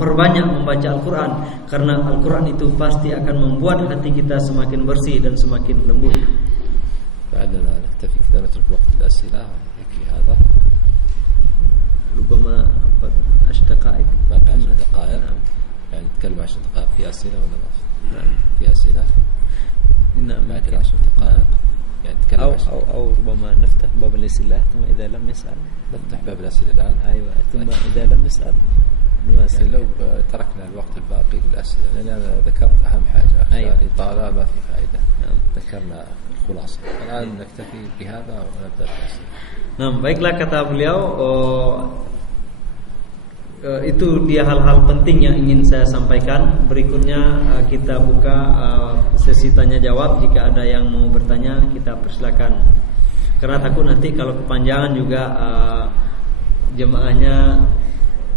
perbanyak membaca Al-Quran, karena Al-Quran itu pasti akan membuat hati kita semakin bersih dan semakin lembut. بعدنا نكتفي كذا نترك وقت الأسئلة يكفي هذا ربما 10 دقائق باقي 10 دقائق يعني نتكلم 10 دقائق في أسئلة ولا ما في أسئلة نعم بعد 10 دقائق يعني نتكلم أو ربما نفتح باب الأسئلة ثم إذا لم يسأل نفتح باب الأسئلة الآن. أيوة ثم إذا لم يسأل يعني لو تركنا الوقت الباقي للأسئلة لأن أنا ذكرت أهم حاجة أيوة. الإطالة ما في فائدة. ذكرنا الخلاصة الآن نكتفي بهذا ونبدأ الأسئلة. Nah, baiklah kata beliau, itu dia hal-hal penting yang ingin saya sampaikan. Berikutnya kita buka sesi tanya jawab. Jika ada yang mau bertanya kita persilakan. Karena takut nanti kalau kepanjangan juga jemaahnya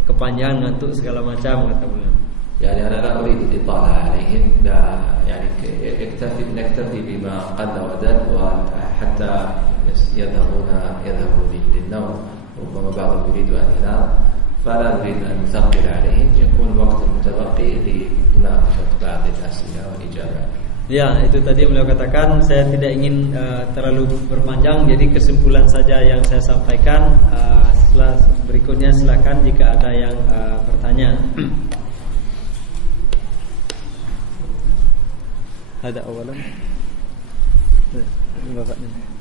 kepanjangan, ngantuk segala macam kata beliau. يعني أنا لا أريد الإطالة عليهم لا يعني نكتفي بما قل ودل وحتى يذهبوا للنوم ربما بعضهم يريد أن ينام فلا نريد أن نثقل عليهم يكون وقت المتبقي لمناقشة بعض الأسئلة والإجابة. Ya, itu tadi beliau katakan saya tidak ingin terlalu berpanjang, jadi kesimpulan saja yang saya sampaikan. Setelah berikutnya silakan jika ada yang bertanya. Ada awalan. Bapak ini.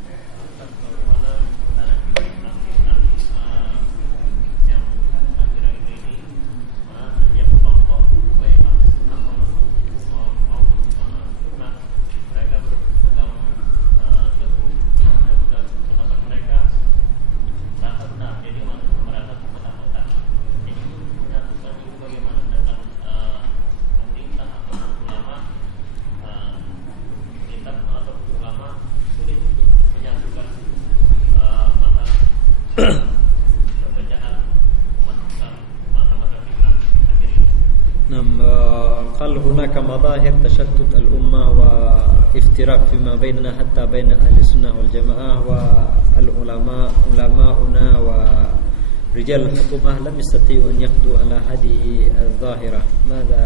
قال هناك مظاهر تشتت الأمة وافتراق فيما بيننا حتى بين أهل السنة والجماعة والعلماء علماؤنا ورجال الحكومة لم يستطيعوا أن يقضوا على هذه الظاهرة. ماذا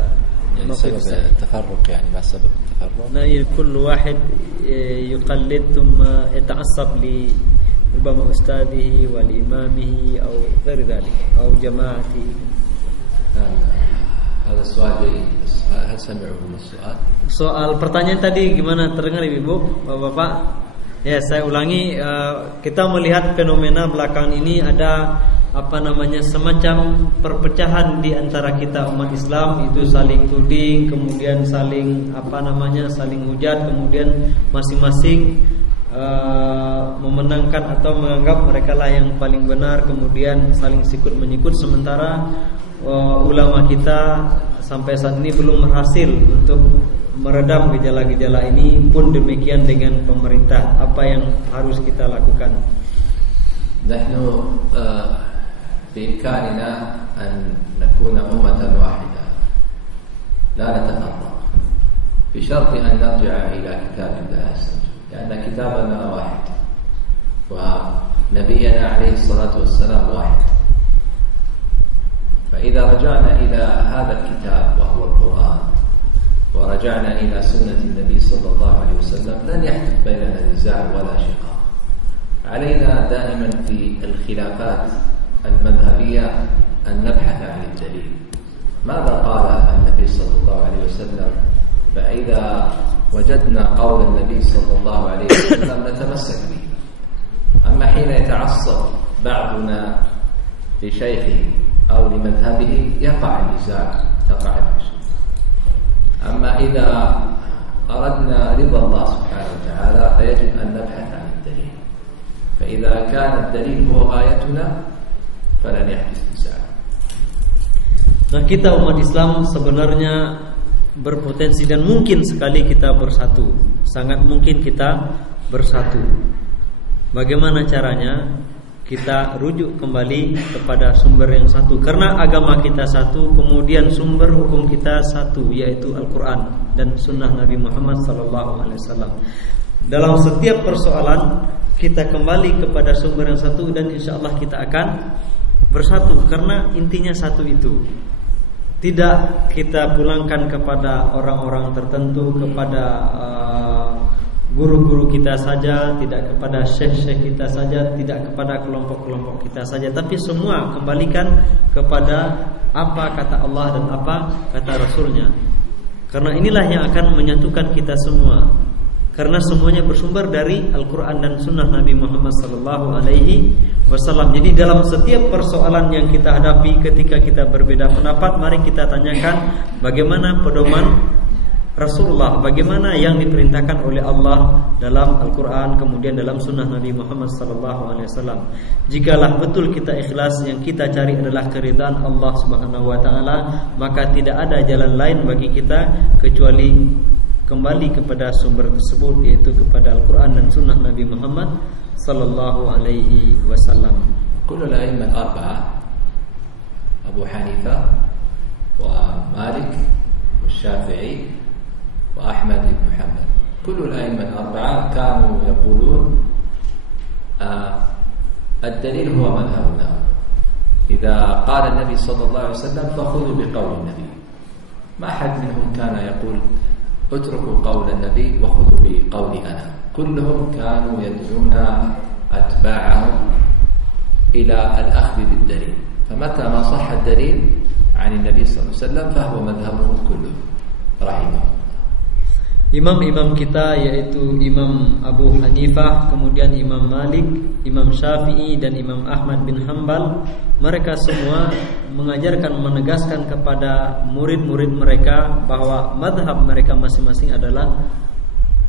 يعني سبب التفرق يعني ما سبب التفرق؟ كل واحد يقلد ثم يتعصب ربما أستاذه والإمامه أو غير ذلك أو جماعته. هذا السؤال هل سمعوا السؤال؟ Soal pertanyaan tadi gimana, terdengar Ibu, Bapak? Ya, saya ulangi, kita melihat fenomena belakangan ini ada semacam perpecahan di antara kita umat Islam, itu saling tuding, kemudian saling saling hujat, kemudian masing-masing memenangkan atau menganggap mereka lah yang paling benar, kemudian saling sikut menyikut, sementara ulama kita sampai saat ini belum berhasil untuk meredam gejala-gejala ini. Pun demikian dengan pemerintah, apa yang harus kita lakukan? نحن بإمكاننا أن نكون أمة واحدة لا نتفرق بشرط أن نرجع إلى كتاب الله عز وجل لأن كتابنا واحد ونبينا عليه الصلاة والسلام واحد. فإذا رجعنا إلى هذا الكتاب وهو القرآن ورجعنا إلى سنة النبي صلى الله عليه وسلم لن يحدث بيننا نزاع ولا شقاق. علينا دائما في الخلافات المذهبية أن نبحث عن الدليل. ماذا قال النبي صلى الله عليه وسلم؟ فإذا وجدنا قول النبي صلى الله عليه وسلم نتمسك به. أما حين يتعصب بعضنا لشيخه أو لمذهبه يقع النزاع تقع الخصومة. أما إذا أردنا رضا الله سبحانه وتعالى فيجب أن نبحث عن الدليل. فإذا كان الدليل هو غايتنا فلن يحدث نزاع. Nah, kita umat Islam sebenarnya berpotensi dan mungkin sekali kita bersatu. Sangat mungkin kita bersatu. Bagaimana caranya? Kita rujuk kembali kepada sumber yang satu, karena agama kita satu, kemudian sumber hukum kita satu, yaitu Al-Quran dan Sunnah Nabi Muhammad SAW. Dalam setiap persoalan kita kembali kepada sumber yang satu dan insya Allah kita akan bersatu, karena intinya satu itu. tidak kita pulangkan kepada orang-orang tertentu, kepada guru-guru kita saja, tidak kepada syekh-syekh kita saja, tidak kepada kelompok-kelompok kita saja, tapi semua kembalikan kepada apa kata Allah dan apa kata Rasulnya. Karena inilah yang akan menyatukan kita semua. Karena semuanya bersumber dari Al-Quran dan Sunnah Nabi Muhammad SAW. Jadi dalam setiap persoalan yang kita hadapi, ketika kita berbeda pendapat, mari kita tanyakan bagaimana pedoman Rasulullah, bagaimana yang diperintahkan oleh Allah dalam Al-Quran, kemudian dalam Sunnah Nabi Muhammad SAW. Jikalah betul kita ikhlas, yang kita cari adalah keridhaan Allah Subhanahu Wa Taala, maka tidak ada jalan lain bagi kita kecuali kembali kepada sumber tersebut, yaitu kepada Al-Quran dan Sunnah Nabi Muhammad sallallahu alaihi wasallam. Kullu al-a'immat arba'ah, Abu Hanifah wa Malik wa Syafi'i wa Ahmad ibn Hanbal, kullu al-a'immat arba'ah kanu yaqulun ad-dalil huwa madhhabuna. Idza qala an-nabi sallallahu alaihi wasallam fakhudhu biqawli an-nabi. Ma ahad minhum kana yaqul اتركوا قول النبي وخذوا بقولي أنا. كلهم كانوا يدعون أتباعهم إلى الأخذ بالدليل، فمتى ما صح الدليل عن النبي صلى الله عليه وسلم فهو مذهبهم كله رحمه. Imam-imam kita yaitu Imam Abu Hanifah, kemudian Imam Malik, Imam Syafi'i dan Imam Ahmad bin Hanbal, mereka semua mengajarkan, menegaskan kepada murid-murid mereka bahwa madhab mereka masing-masing adalah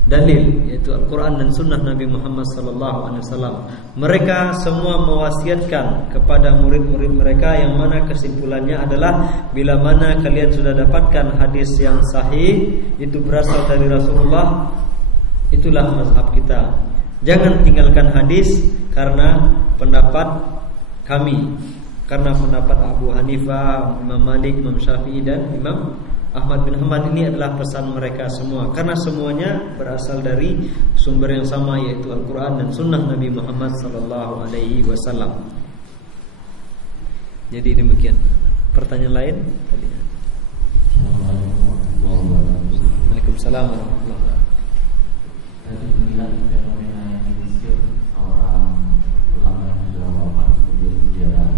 dalil, yaitu Al-Quran dan Sunnah Nabi Muhammad SAW. Mereka semua mewasiatkan kepada murid-murid mereka, yang mana kesimpulannya adalah bila mana kalian sudah dapatkan hadis yang sahih, itu berasal dari Rasulullah, itulah mazhab kita. Jangan tinggalkan hadis karena pendapat kami, karena pendapat Abu Hanifah, Imam Malik, Imam Syafi'i dan Imam Ahmad bin Hanbal. Ini adalah pesan mereka semua, karena semuanya berasal dari sumber yang sama, yaitu Al-Quran dan Sunnah Nabi Muhammad SAW. Jadi demikian. Pertanyaan lain? Waalaikumsalam warahmatullahi wabarakatuh. Tadi melihat fenomena yang di Mesir, orang ulama yang sudah wafat kemudian dijarah.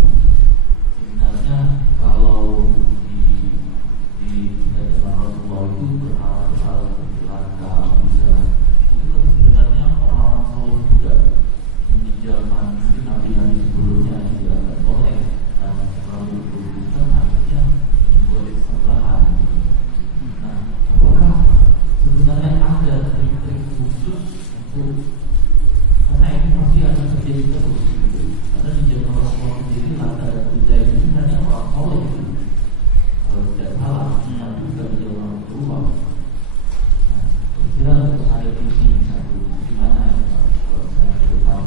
Sebenarnya kalau di zaman Rasulullah itu berhal-hal seperti langka, bisa itu sebenarnya orang-orang soleh juga yang di zaman nabi-nabi sebelumnya yang tidak soleh dan selalu berurusan akhirnya membuat kesalahan. Nah, apakah sebenarnya ada trik-trik khusus untuk, karena ini pasti akan terjadi terus gitu. Karena di zaman Rasulullah sendiri langka dan tidak itu sebenarnya orang soleh gitu. Kalau tidak salah, tapi juga di dalam berubah. Nah, kira-kira untuk hari ini satu gimana ya Pak? Kalau saya tahu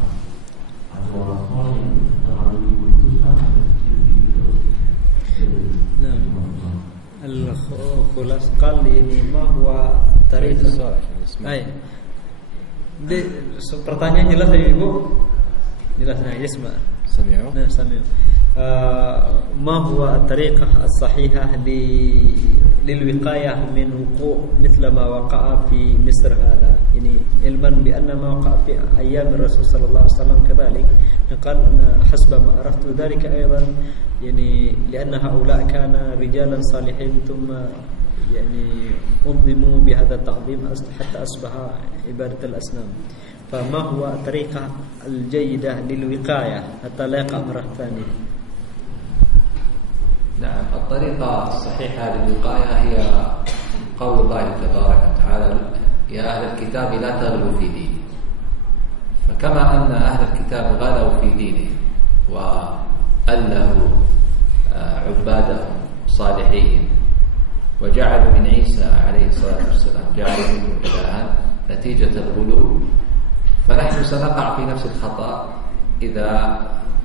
ada orang soleh yang terlalu dibutuhkan, ada sedikit terus. Nah, al-khulas qal ini ma huwa tarikh as-salih. Pertanyaan jelas dari Ibu? Jelasnya Yasma. Sami'u. Nah, sami'u. ما هو الطريقة الصحيحة للوقاية من وقوع مثل ما وقع في مصر هذا، يعني علما بأن ما وقع في أيام الرسول صلى الله عليه وسلم كذلك. قال أنا حسب ما عرفت ذلك أيضا، يعني لأن هؤلاء كان رجالا صالحين ثم يعني أنظموا بهذا التعظيم حتى أصبح عبادة الأصنام. فما هو الطريقة الجيدة للوقاية حتى لا يقع مرة ثانية؟ نعم، الطريقة الصحيحة للوقاية هي قول الله تبارك وتعالى: يا أهل الكتاب لا تغلوا في ديني. فكما أن أهل الكتاب غلوا في دينهم وألهوا عبادهم صالحين وجعلوا من عيسى عليه الصلاة والسلام جعلوا منه إلها نتيجة الغلو، فنحن سنقع في نفس الخطأ إذا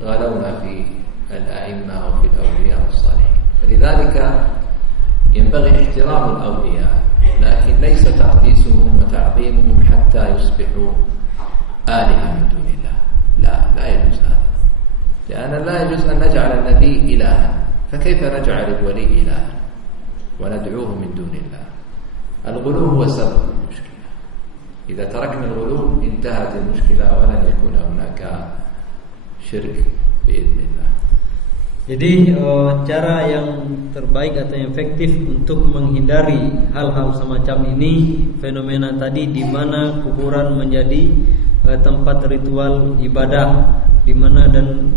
غلونا في الأئمة وفي الأولياء والصالحين. فلذلك ينبغي احترام الأولياء، لكن ليس تقديسهم وتعظيمهم حتى يصبحوا آلهة من دون الله. لا يجوز هذا، لأن لا يجوز أن نجعل النبي إلها، فكيف نجعل الولي إلها؟ وندعوه من دون الله. الغلو هو سبب المشكلة. إذا تركنا الغلو انتهت المشكلة ولن يكون هناك شرك بإذن الله. Jadi cara yang terbaik atau yang efektif untuk menghindari hal-hal semacam ini, fenomena tadi di mana kuburan menjadi tempat ritual ibadah, di mana dan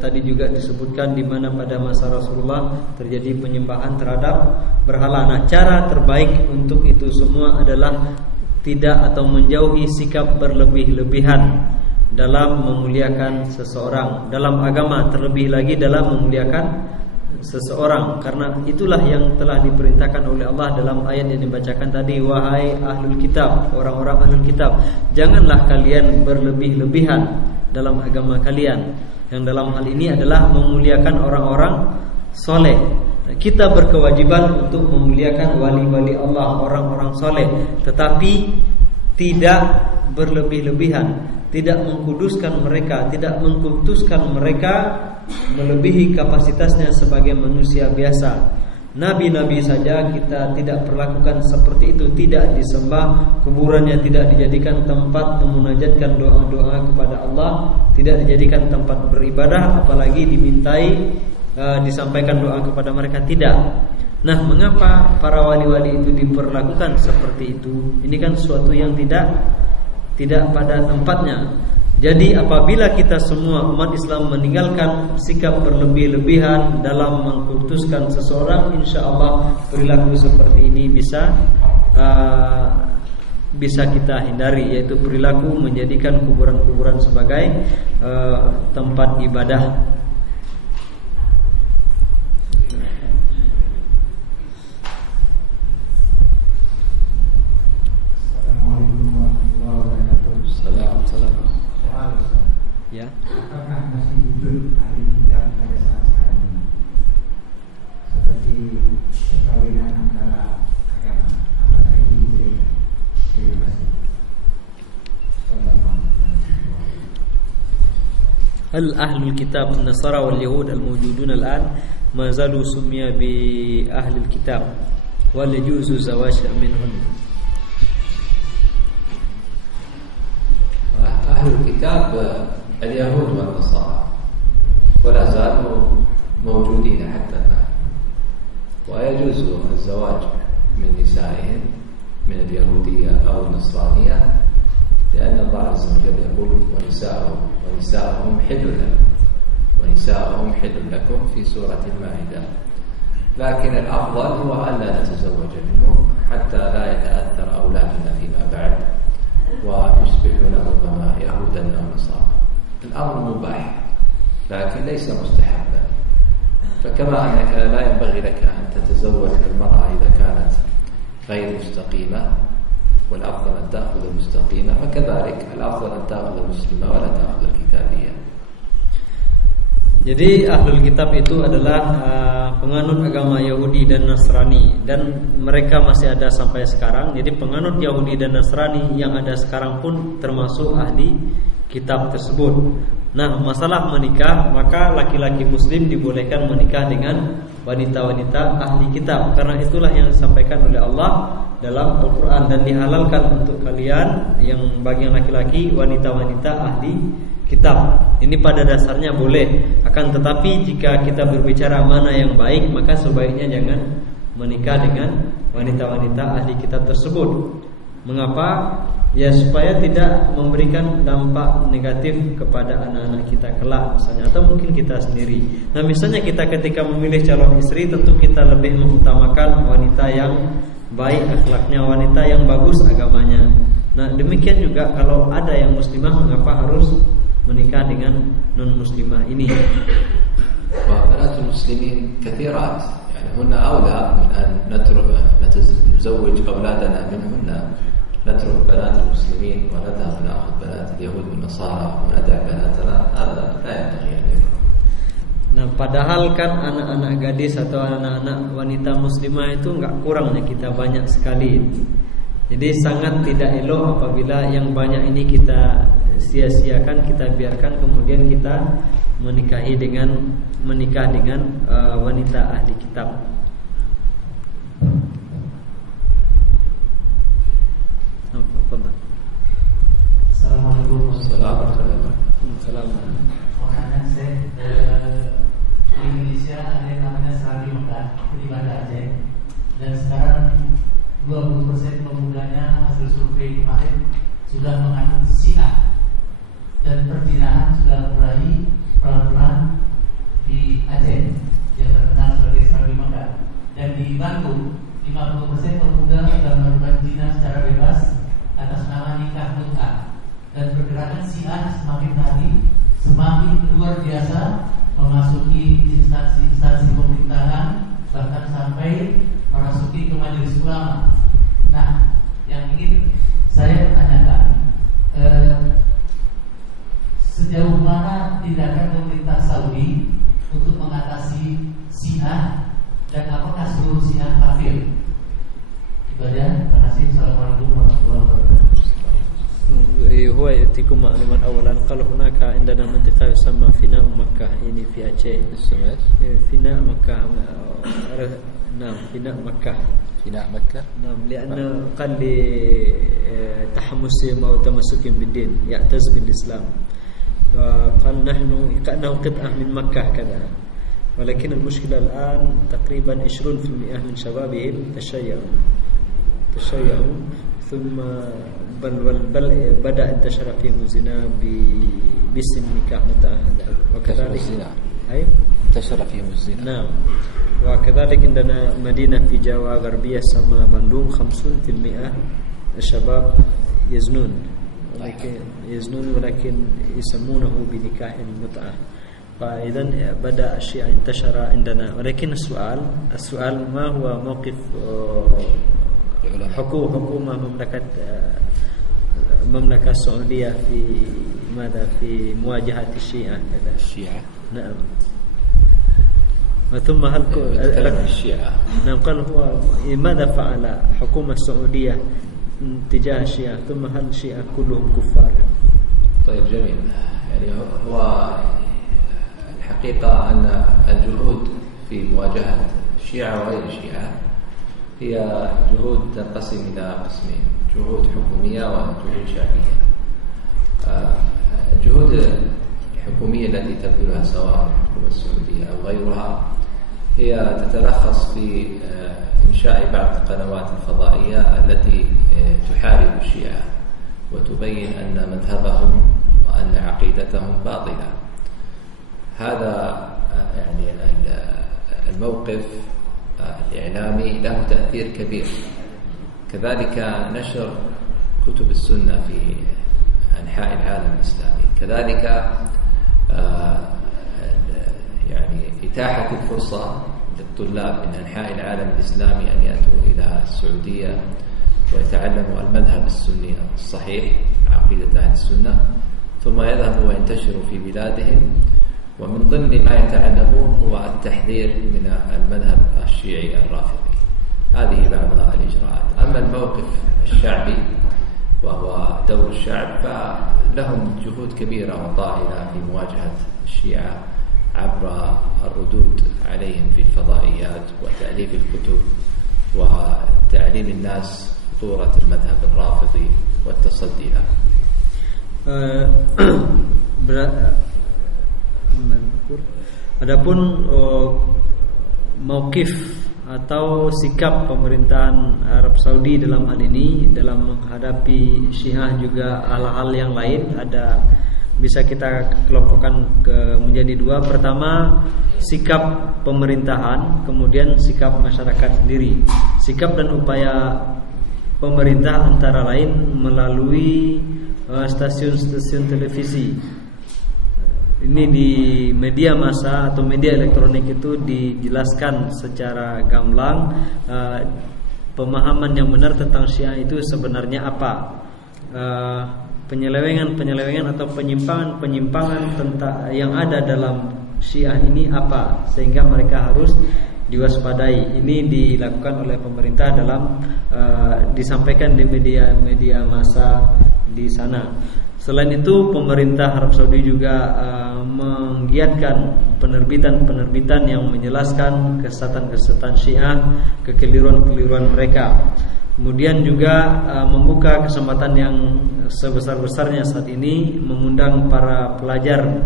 tadi juga disebutkan di mana pada masa Rasulullah terjadi penyembahan terhadap berhala. Nah, cara terbaik untuk itu semua adalah tidak atau menjauhi sikap berlebih-lebihan dalam memuliakan seseorang dalam agama, terlebih lagi dalam memuliakan seseorang, karena itulah yang telah diperintahkan oleh Allah dalam ayat yang dibacakan tadi, wahai ahlul kitab, orang-orang ahlul kitab, janganlah kalian berlebih-lebihan dalam agama kalian. Yang dalam hal ini adalah memuliakan orang-orang soleh. Kita berkewajiban untuk memuliakan wali-wali Allah, orang-orang soleh, tetapi tidak berlebih-lebihan, tidak mengkuduskan mereka, tidak mengkultuskan mereka melebihi kapasitasnya sebagai manusia biasa. Nabi-nabi saja kita tidak perlakukan seperti itu, tidak disembah kuburannya, tidak dijadikan tempat memunajatkan doa-doa kepada Allah, tidak dijadikan tempat beribadah, apalagi dimintai disampaikan doa kepada mereka, tidak. Nah, mengapa para wali-wali itu diperlakukan seperti itu? Ini kan sesuatu yang tidak pada tempatnya. Jadi apabila kita semua umat Islam meninggalkan sikap berlebih-lebihan dalam mengkultuskan seseorang, insya Allah perilaku seperti ini bisa kita hindari, yaitu perilaku menjadikan kuburan-kuburan sebagai tempat ibadah. Ya. Apakah masih hidup ahli kitab pada saat sekarang ini? Seperti perkawinan antara agama, apakah ini dibolehkan? Terima kasih. Hal ahlul kitab Nasara wal Yahud al-mawjudun al-an ma zalu summiya bi ahlil kitab wal yajuzu zawaj minhum. أهل الكتاب اليهود والنصارى ولا زالوا موجودين حتى الآن، ويجوز الزواج من نسائهم من اليهودية أو النصرانية، لأن الله عز وجل يقول ونساءهم حل لكم ونساءهم حل لكم في سورة المائدة. لكن الأفضل هو ألا نتزوج منهم حتى لا يتأثر أولادنا فيما بعد ويصبحون ربما يهودا أو نصارى. الأمر مباح لكن ليس مستحبا. فكما أنك لا ينبغي لك أن تتزوج المرأة إذا كانت غير مستقيمة والأفضل أن تأخذ المستقيمة، فكذلك الأفضل أن تأخذ المسلمة ولا تأخذ الكتابية. Jadi ahlul kitab itu adalah penganut agama Yahudi dan Nasrani, dan mereka masih ada sampai sekarang. Jadi penganut Yahudi dan Nasrani yang ada sekarang pun termasuk ahli kitab tersebut. Nah, masalah menikah, maka laki-laki muslim dibolehkan menikah dengan wanita-wanita ahli kitab, karena itulah yang disampaikan oleh Allah dalam Al-Quran, dan dihalalkan untuk kalian yang bagian laki-laki wanita-wanita ahli kitab. Ini pada dasarnya boleh. Akan tetapi jika kita berbicara mana yang baik, maka sebaiknya jangan menikah dengan wanita-wanita ahli kitab tersebut. Mengapa? Ya supaya tidak memberikan dampak negatif kepada anak-anak kita kelak misalnya, atau mungkin kita sendiri. Nah, misalnya kita ketika memilih calon istri, tentu kita lebih mengutamakan wanita yang baik akhlaknya, wanita yang bagus agamanya. Nah, demikian juga kalau ada yang muslimah, mengapa harus menikah dengan non-muslimah ini? وبنات المسلمين كثيرات، يعني هن أولى من أن نتزوج أولادنا منهن، نترك بنات المسلمين ونذهب نأخذ بنات اليهود والنصارى وندع بناتنا، هذا لا ينبغي أن يكون. Nah, padahal kan anak-anak gadis atau anak-anak wanita muslimah itu nggak kurangnya kita banyak sekali. Jadi sangat tidak elok apabila yang banyak ini kita sia-siakan, kita biarkan, kemudian kita menikah dengan wanita ahli kitab. di Aceh, dan sekarang 20% pemudanya hasil survei kemarin sudah menganut Syiah, dan perjinahan sudah mulai pelan-pelan di Aceh yang terkenal sebagai Serabi Mekah. Dan di Bandung 50% pemuda sudah melakukan zina secara bebas atas nama nikah mut'ah, dan pergerakan Syiah semakin hari semakin luar biasa memasuki instansi pemerintahan, bahkan sampai memasuki ke majelis ulama. Nah, yang ingin saya tanyakan, sejauh mana tindakan pemerintah Saudi untuk mengatasi Syiah, dan apakah seluruh Syiah kafir? Itu aja. Terima kasih. Assalamualaikum warahmatullahi wabarakatuh. هو يأتيكم معلومات أولا. قال هناك عندنا منطقة يسمى فناء مكة، يعني في أتشي فناء مكة. نعم، فناء مكة. فناء مكة. نعم، لأن قال لتحمسهم أو تمسكهم بالدين، يعتز بالإسلام. قال نحن كأنه قطعة من مكة كذا، ولكن المشكلة الآن تقريبا 20% من شبابهم تشيعوا ثم بل بدأ انتشر فيهم الزنا باسم نكاح متعة، وكذلك أي انتشر فيهم الزنا. نعم، وكذلك عندنا مدينة في جاوا غربية اسمها بندوم، 50% الشباب يزنون، ولكن يسمونه بنكاح المتعة. فإذا بدأ الشيء انتشر عندنا. ولكن السؤال ما هو موقف حكومة مملكة السعودية في مواجهة الشيعة كذا؟ الشيعة. نعم. ثم هل الشيعة؟ نعم، قال هو ماذا فعل حكومة السعودية تجاه الشيعة؟ ثم هل الشيعة كلهم كفار؟ طيب، جميل. يعني هو الحقيقة أن الجهود في مواجهة الشيعة وغير الشيعة هي جهود تنقسم إلى قسمين: جهود حكومية وجهود شعبية. الجهود الحكومية التي تبذلها سواء الحكومة السعودية أو غيرها هي تتلخص في إنشاء بعض القنوات الفضائية التي تحارب الشيعة وتبين أن مذهبهم وأن عقيدتهم باطلة. هذا يعني الموقف الإعلامي له تأثير كبير. كذلك نشر كتب السنة في أنحاء العالم الإسلامي، كذلك يعني إتاحة الفرصة للطلاب من أنحاء العالم الإسلامي أن يأتوا إلى السعودية ويتعلموا المذهب السني الصحيح، عقيدة أهل السنة، ثم يذهبوا وينتشروا في بلادهم. ومن ضمن ما يتعلمون هو التحذير من المذهب الشيعي الرافضي. هذه بعض الإجراءات. أما الموقف الشعبي وهو دور الشعب فلهم جهود كبيرة وطائلة في مواجهة الشيعة عبر الردود عليهم في الفضائيات وتأليف الكتب وتعليم الناس خطورة المذهب الرافضي والتصدي له. Adapun mauqif atau sikap pemerintahan Arab Saudi dalam hal ini dalam menghadapi Syiah juga hal-hal yang lain, bisa kita kelompokkan menjadi dua. Pertama, sikap pemerintahan, kemudian sikap masyarakat sendiri. Sikap dan upaya pemerintah antara lain melalui stasiun-stasiun televisi. Ini di media massa atau media elektronik itu dijelaskan secara gamblang pemahaman yang benar tentang Syiah itu sebenarnya apa, penyelewengan atau penyimpangan tentang yang ada dalam Syiah ini apa, sehingga mereka harus diwaspadai. Ini dilakukan oleh pemerintah dalam disampaikan di media massa di sana. Selain itu, pemerintah Arab Saudi juga menggiatkan penerbitan yang menjelaskan kesesatan Syiah, kekeliruan mereka. Kemudian juga membuka kesempatan yang sebesar-besarnya saat ini, mengundang para pelajar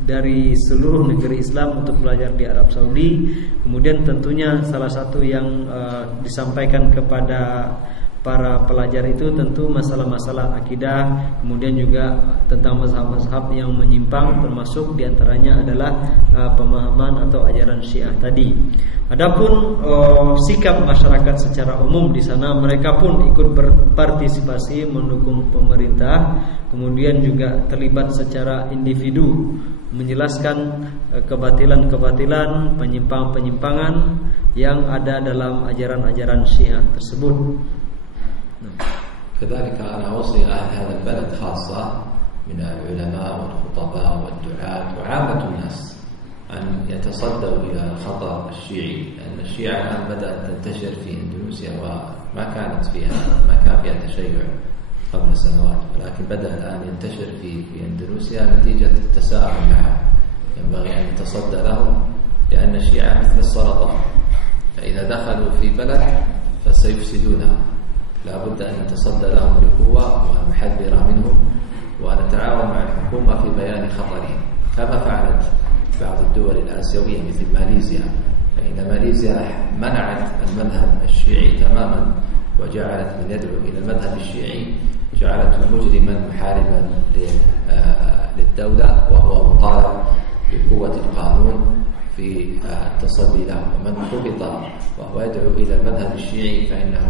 dari seluruh negeri Islam untuk belajar di Arab Saudi. Kemudian tentunya salah satu yang disampaikan kepada para pelajar itu tentu masalah-masalah akidah, kemudian juga tentang mazhab-mazhab yang menyimpang, termasuk diantaranya adalah pemahaman atau ajaran Syiah tadi. Adapun sikap masyarakat secara umum di sana, mereka pun ikut berpartisipasi mendukung pemerintah, kemudian juga terlibat secara individu menjelaskan kebatilan-kebatilan, penyimpangan-penyimpangan yang ada dalam ajaran-ajaran Syiah tersebut. كذلك أنا أوصي أهل هذا البلد خاصة من العلماء والخطباء والدعاة وعامة الناس أن يتصدوا إلى الخطر الشيعي، لأن الشيعة الآن بدأت تنتشر في إندونيسيا وما كان فيها تشيع قبل سنوات، ولكن بدأ الآن ينتشر في إندونيسيا نتيجة التساهل معه. ينبغي أن يتصدى لهم، لأن الشيعة مثل السرطان، فإذا دخلوا في بلد فسيفسدونها. لا بد أن نتصدى لهم بقوة ونحذر منهم ونتعاون مع الحكومة في بيان خطرهم، كما فعلت بعض الدول الآسيوية مثل ماليزيا، فإن ماليزيا منعت المذهب الشيعي تماما وجعلت من يدعو إلى المذهب الشيعي جعلته مجرما محاربا للدولة، وهو مطالب بقوة القانون في التصدي له. ومن ضبط وهو يدعو إلى المذهب الشيعي فإنه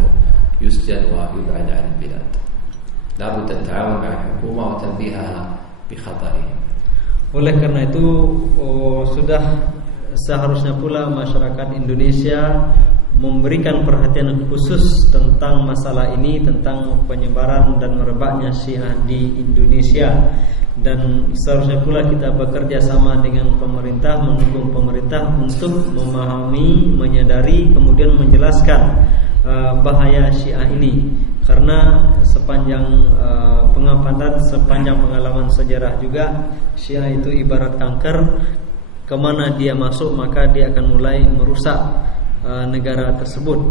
يسجن ويبعد عن البلاد. لا بد التعاون مع الحكومة وتنبيهها بخطرهم. Oleh karena itu sudah seharusnya pula masyarakat Indonesia memberikan perhatian khusus tentang masalah ini, tentang penyebaran dan merebaknya Syiah di Indonesia. Dan seharusnya pula kita bekerja sama dengan pemerintah, mendukung pemerintah untuk memahami, menyadari, kemudian menjelaskan bahaya Syiah ini. Karena sepanjang pengamatan, sepanjang pengalaman sejarah juga, Syiah itu ibarat kanker, kemana dia masuk maka dia akan mulai merusak negara tersebut.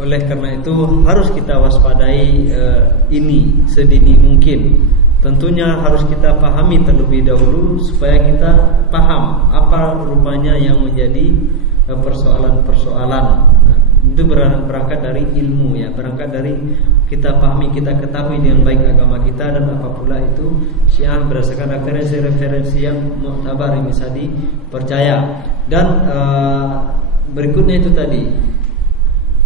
Oleh karena itu harus kita waspadai ini sedini mungkin. Tentunya harus kita pahami terlebih dahulu supaya kita paham apa rupanya yang menjadi persoalan-persoalan. Itu berangkat dari ilmu, ya, berangkat dari kita pahami, kita ketahui dengan baik agama kita dan apa pula itu Syiah berdasarkan referensi-referensi yang muktabar yang bisa dipercaya. Dan berikutnya itu tadi,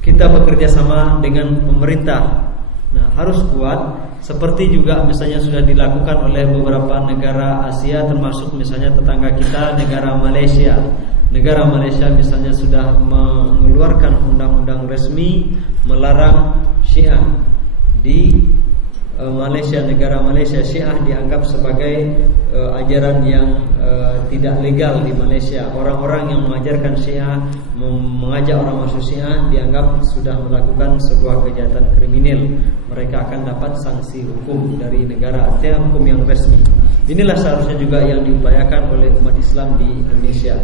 kita bekerja sama dengan pemerintah. Nah, harus kuat. Seperti juga misalnya sudah dilakukan oleh beberapa negara Asia, termasuk misalnya tetangga kita negara Malaysia. Negara Malaysia misalnya sudah mengeluarkan undang-undang resmi melarang Syiah di Malaysia. Negara Malaysia, Syiah dianggap sebagai ajaran yang tidak legal di Malaysia. Orang-orang yang mengajarkan Syiah, mengajak orang masuk Syiah dianggap sudah melakukan sebuah kejahatan kriminal. Mereka akan dapat sanksi hukum dari negara, artinya hukum yang resmi. Inilah seharusnya juga yang diupayakan oleh umat Islam di Indonesia.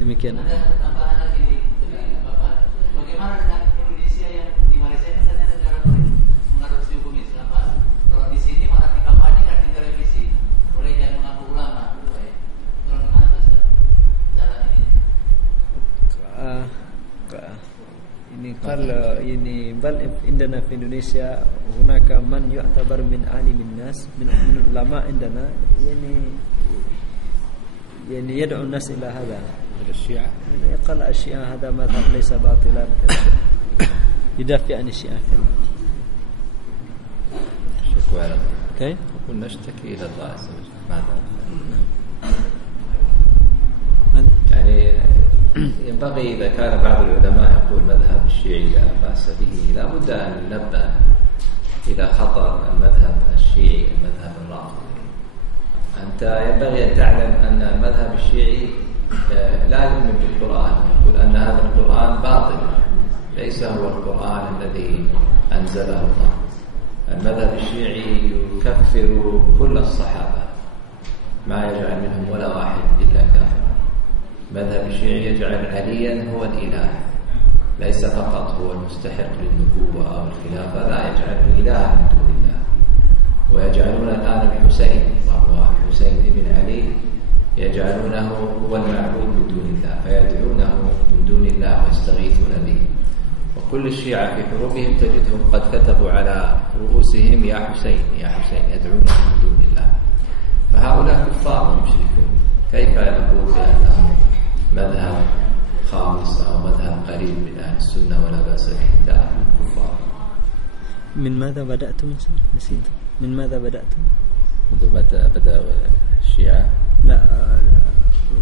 Demikian. Ada tambahan lagi Bapak, bagaimana dengan Indonesia yang di Malaysia ini misalnya negara mengadopsi hukum Islam, Pak? Kalau di sini malah dikampanyekan di televisi oleh yang mengaku ulama. Kalau gimana Ustaz jalan ini? Ini kalau ini bal indana fi Indonesia hunaka man yu'tabar min alimin nas min ulama indana yani yad'u an-nas ila hadha الشيعة قال الشيعة هذا مذهب ليس باطلا يدافع عن الشيعة كمان شكوى كيف نقول نشتكي إلى الله عز وجل. ماذا يعني ينبغي إذا كان بعض العلماء يقول مذهب الشيعي لا بأس به، لا بد أن ننبه إلى خطر المذهب الشيعي، المذهب الرافضي. أنت ينبغي أن تعلم أن المذهب الشيعي لا يؤمن بالقرآن، يقول أن هذا القرآن باطل، ليس هو القرآن الذي أنزله الله. المذهب الشيعي يكفر كل الصحابة، ما يجعل منهم ولا واحد إلا كافر. المذهب الشيعي يجعل عليا هو الإله، ليس فقط هو المستحق للنبوة أو الخلافة، لا، يجعله إلها من دون الله. ويجعلون الآن الحسين الحسين بن علي يجعلونه هو المعبود من دون الله فيدعونه من دون الله ويستغيثون به. وكل الشيعة في حروبهم تجدهم قد كتبوا على رؤوسهم يا حسين يا حسين يدعونه من دون الله. فهؤلاء كفار ومشركون، كيف نقول بأنهم مذهب خامس أو مذهب قريب من أهل السنة ولا بأس به؟ لا، كفار. من ماذا بدأتم؟ نسيت. من ماذا بدأتم؟ منذ متى بدأ الشيعة؟ لا،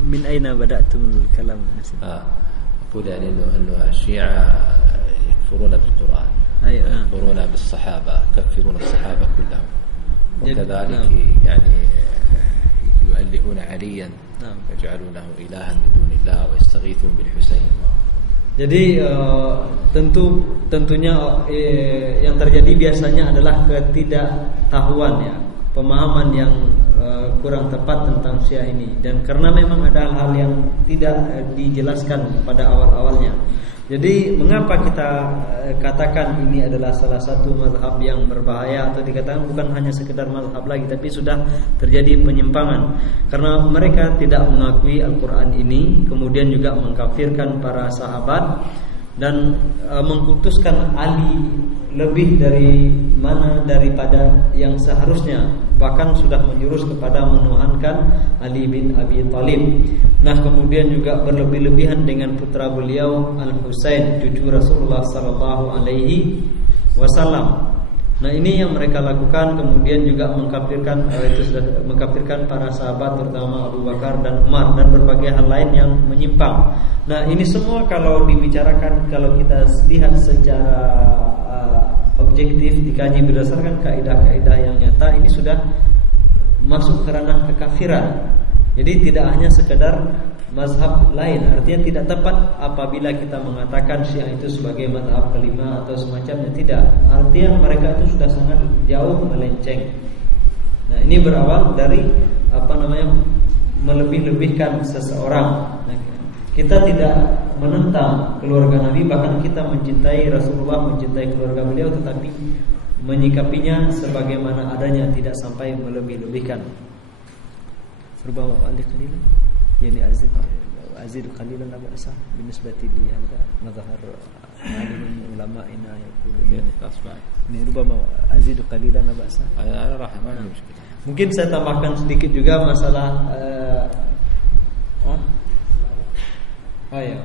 من أين بدأتم الكلام؟ نسيت. أقول يعني إنه الشيعة يكفرون بالقرآن، يكفرون بالصحابة، يكفرون الصحابة كلهم، وكذلك يعني يؤلهون عليا يجعلونه إلها من دون الله ويستغيثون بالحسين. Jadi tentunya yang terjadi biasanya adalah ketidaktahuan ya, pemahaman yang kurang tepat tentang Syiah ini, dan karena memang ada hal-hal yang tidak dijelaskan pada awal-awalnya. Jadi mengapa kita katakan ini adalah salah satu mazhab yang berbahaya, atau dikatakan bukan hanya sekedar mazhab lagi tapi sudah terjadi penyimpangan, karena mereka tidak mengakui Al-Quran ini, kemudian juga mengkafirkan para sahabat dan mengkultuskan Ali lebih dari mana daripada yang seharusnya, bahkan sudah menjurus kepada menuhankan Ali bin Abi Thalib. Nah, kemudian juga berlebih-lebihan dengan putra beliau Al-Husain, cucu Rasulullah sallallahu alaihi wasallam. Nah, ini yang mereka lakukan, kemudian juga mengkafirkan mengkafirkan para sahabat terutama Abu Bakar dan Umar dan berbagai hal lain yang menyimpang. Nah, ini semua kalau dibicarakan, kalau kita lihat secara objektif, dikaji berdasarkan kaidah-kaidah yang nyata, ini sudah masuk ke ranah kekafiran. Jadi tidak hanya sekedar mazhab lain, artinya tidak tepat apabila kita mengatakan Syiah itu sebagai mazhab kelima atau semacamnya, tidak. Artinya mereka itu sudah sangat jauh melenceng. Nah, ini berawal dari melebih-lebihkan seseorang. Nah, kita tidak menentang keluarga Nabi, bahkan kita mencintai Rasulullah, mencintai keluarga beliau, tetapi menyikapinya sebagaimana adanya, tidak sampai melebih-lebihkan. Serba wa'ali qalilan, yani azid qalilan la ba'sa binisbati li hadha mazhar alim ulama'ina yaqulu ini rubama azid qalilan la ba'sa. Mungkin saya tambahkan sedikit juga masalah ya.